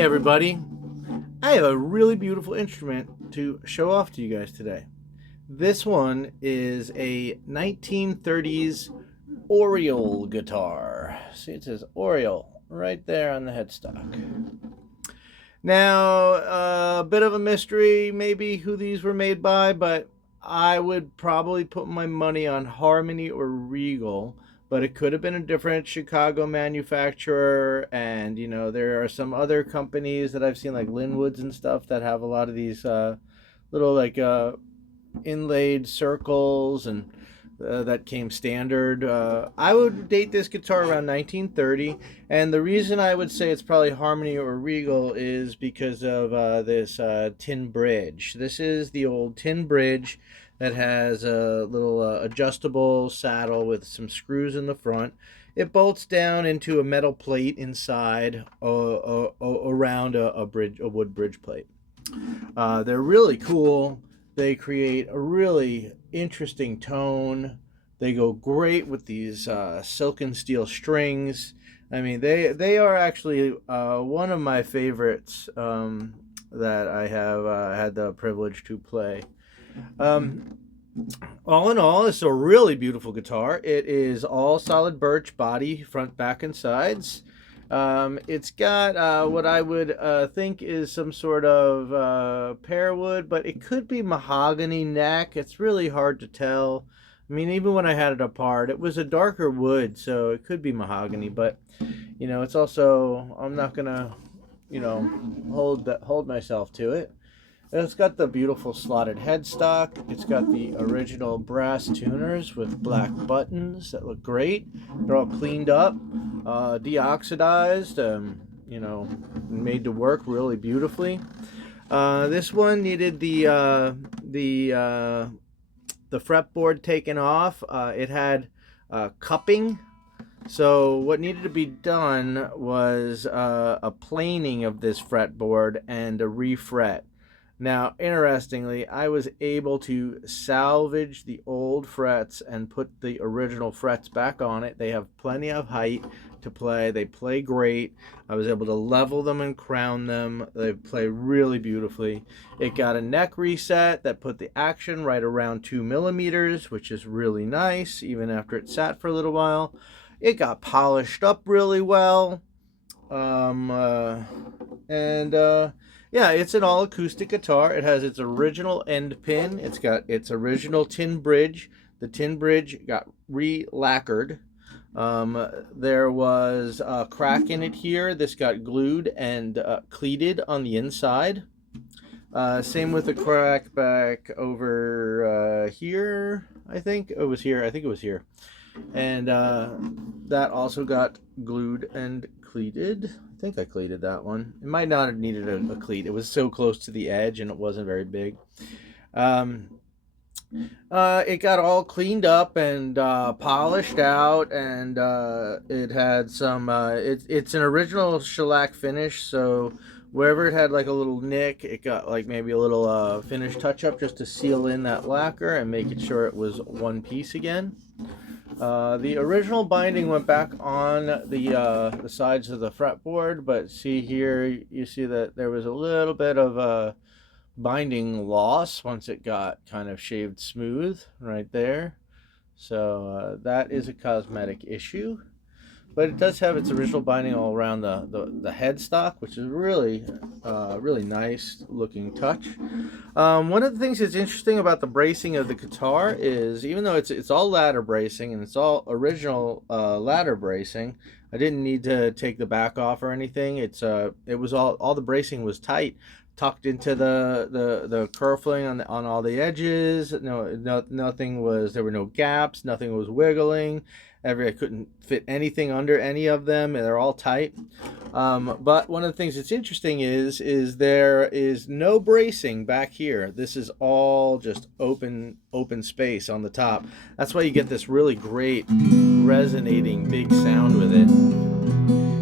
Hey everybody, I have a really beautiful instrument to show off to you guys today. This one is a 1930s Oriole guitar. See, it says Oriole right there on the headstock. Now, a bit of a mystery maybe who these were made by, but I would probably put my money on Harmony or Regal, but it could have been a different Chicago manufacturer. And you know, there are some other companies that I've seen like Linwoods and stuff that have a lot of these little like inlaid circles and that came standard. I would date this guitar around 1930, and the reason I would say it's probably Harmony or Regal is because of this tin bridge. This is the old tin bridge that has a little adjustable saddle with some screws in the front. It bolts down into a metal plate inside around a wood bridge plate. They're really cool. They create a really interesting tone. They go great with these silken steel strings. I mean, they are actually one of my favorites that I have had the privilege to play. All in all, it's a really beautiful guitar. It is all solid birch body, front, back, and sides. It's got what I would think is some sort of pear wood, but it could be mahogany neck. It's really hard to tell. I mean, even when I had it apart, it was a darker wood, so it could be mahogany. But you know, it's also, I'm not gonna, you know, hold myself to it. And it's got the beautiful slotted headstock. It's got the original brass tuners with black buttons that look great. They're all cleaned up, deoxidized, you know, made to work really beautifully. This one needed the fretboard taken off. It had cupping. So what needed to be done was a planing of this fretboard and a refret. Now, interestingly, I was able to salvage the old frets and put the original frets back on it. They have plenty of height to play. They play great. I was able to level them and crown them. They play really beautifully. It got a neck reset that put the action right around 2 millimeters, which is really nice, even after it sat for a little while. It got polished up really well. Yeah, it's an all acoustic guitar. It has its original end pin. It's got its original tin bridge. The tin bridge got re-lacquered. There was a crack in it here. This got glued and cleated on the inside. Same with the crack back over here. I think it was here. And that also got glued and cleated. I think I cleated that one. It might not have needed a cleat. It was so close to the edge and it wasn't very big. It got all cleaned up and polished out, and it had some it's an original shellac finish, so wherever it had like a little nick, it got like maybe a little finish touch up just to seal in that lacquer and make it sure it was one piece again. The original binding went back on the sides of the fretboard, but see here, you see that there was a little bit of binding loss once it got kind of shaved smooth right there. So that is a cosmetic issue. But it does have its original binding all around the headstock, which is really nice looking touch. One of the things that's interesting about the bracing of the guitar is, even though it's all ladder bracing and it's all original ladder bracing, I didn't need to take the back off or anything. It was all the bracing was tight, tucked into the curling on all the edges. Nothing was, there were no gaps, nothing was wiggling. I couldn't fit anything under any of them, and they're all tight. But one of the things that's interesting is there is no bracing back here. This is all just open space on the top. That's why you get this really great resonating big sound with it.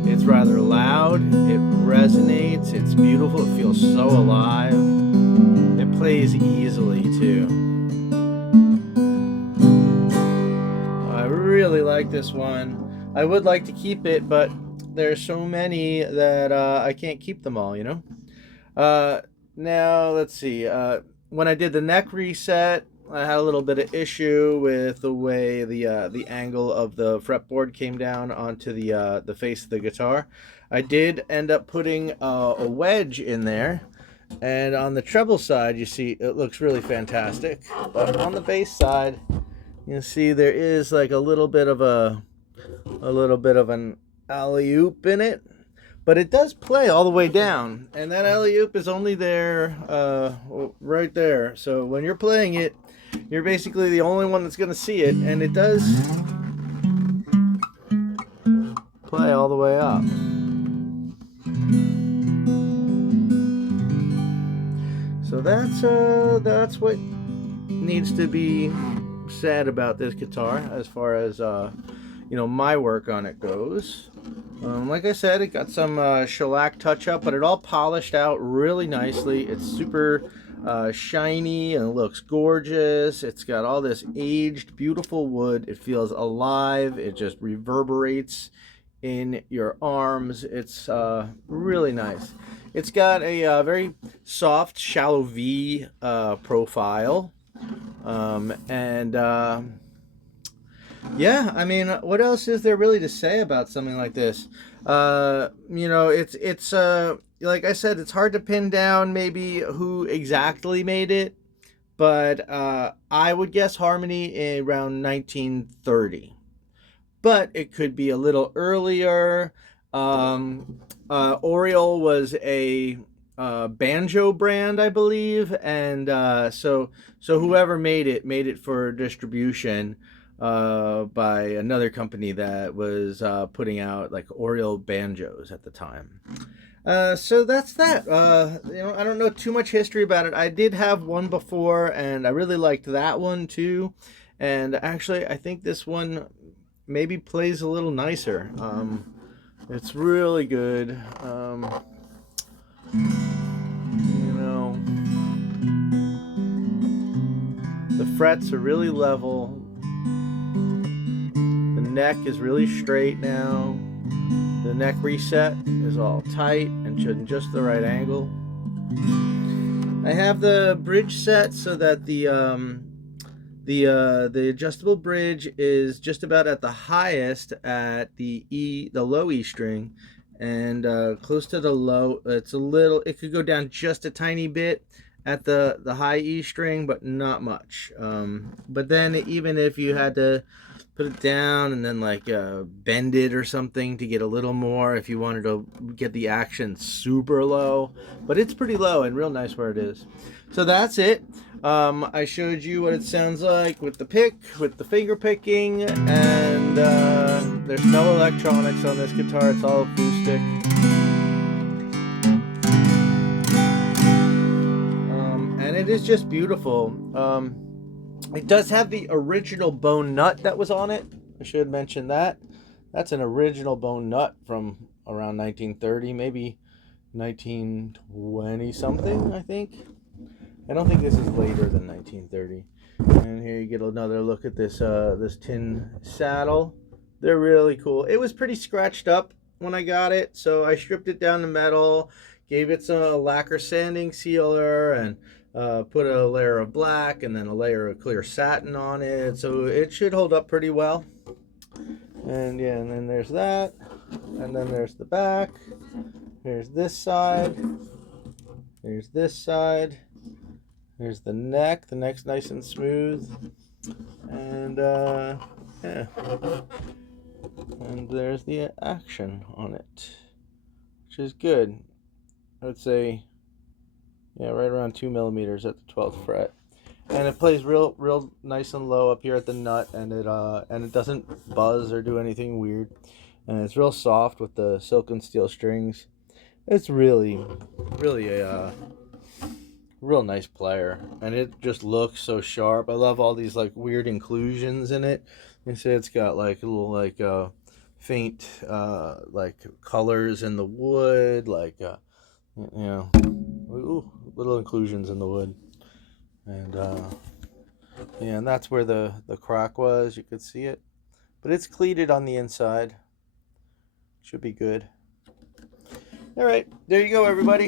It's rather loud, it resonates, it's beautiful, it feels so alive. It plays easily too. I really like this one. I would like to keep it, but there's so many that I can't keep them all, you know. Uh, Now let's see. When I did the neck reset, I had a little bit of issue with the way the angle of the fretboard came down onto the face of the guitar. I did end up putting a wedge in there, and on the treble side, you see it looks really fantastic. But on the bass side, you see there is like a little bit of an alley-oop in it, but it does play all the way down, and that alley-oop is only there right there. So when you're playing it, you're basically the only one that's going to see it, and it does play all the way up. So that's what needs to be said about this guitar as far as you know, my work on it goes. Like I said, it got some shellac touch up, but it all polished out really nicely. It's super shiny and it looks gorgeous. It's got all this aged, beautiful wood. It feels alive. It just reverberates in your arms. It's really nice. It's got a very soft, shallow V profile. Yeah, I mean, what else is there really to say about something like this? You know, it's like I said, it's hard to pin down maybe who exactly made it, but I would guess Harmony around 1930. But it could be a little earlier. Oriole was a banjo brand, I believe, and so whoever made it for distribution by another company that was putting out like Oriole Banjos at the time. So that's that. You know, I don't know too much history about it. I did have one before, and I really liked that one too. And actually, I think this one maybe plays a little nicer. It's really good. You know, the frets are really level. The neck is really straight now. The neck reset is all tight and in just the right angle. I have the bridge set so that the adjustable bridge is just about at the highest at the low E string, and close to the low. It's a little. It could go down just a tiny bit at the high E string, but not much. But then even if you had to put it down and then like bend it or something to get a little more, if you wanted to get the action super low, but it's pretty low and real nice where it is. So that's it. I showed you what it sounds like with the pick, with the finger picking, and there's no electronics on this guitar. It's all acoustic. And it is just beautiful. It does have the original bone nut that was on it. I should mention that. That's an original bone nut from around 1930, maybe 1920 something, I think. I don't think this is later than 1930. And here you get another look at this this tin saddle. They're really cool. It was pretty scratched up when I got it, so I stripped it down to metal, gave it some lacquer sanding sealer, and put a layer of black and then a layer of clear satin on it, so it should hold up pretty well. And yeah, and then there's that, and then there's the back. Here's this side. Here's this side. Here's the neck. The neck's nice and smooth. And yeah. And there's the action on it, which is good. I would say, yeah, right around 2 millimeters at the 12th fret. And it plays real nice and low up here at the nut, and it doesn't buzz or do anything weird. And it's real soft with the silken steel strings. It's really a real nice player, and it just looks so sharp. I love all these like weird inclusions in it. You see it's got like a little like faint like colors in the wood, like you know, ooh, little inclusions in the wood. And yeah, and that's where the crack was. You could see it, but it's cleated on the inside. Should be good. All right, there you go, everybody.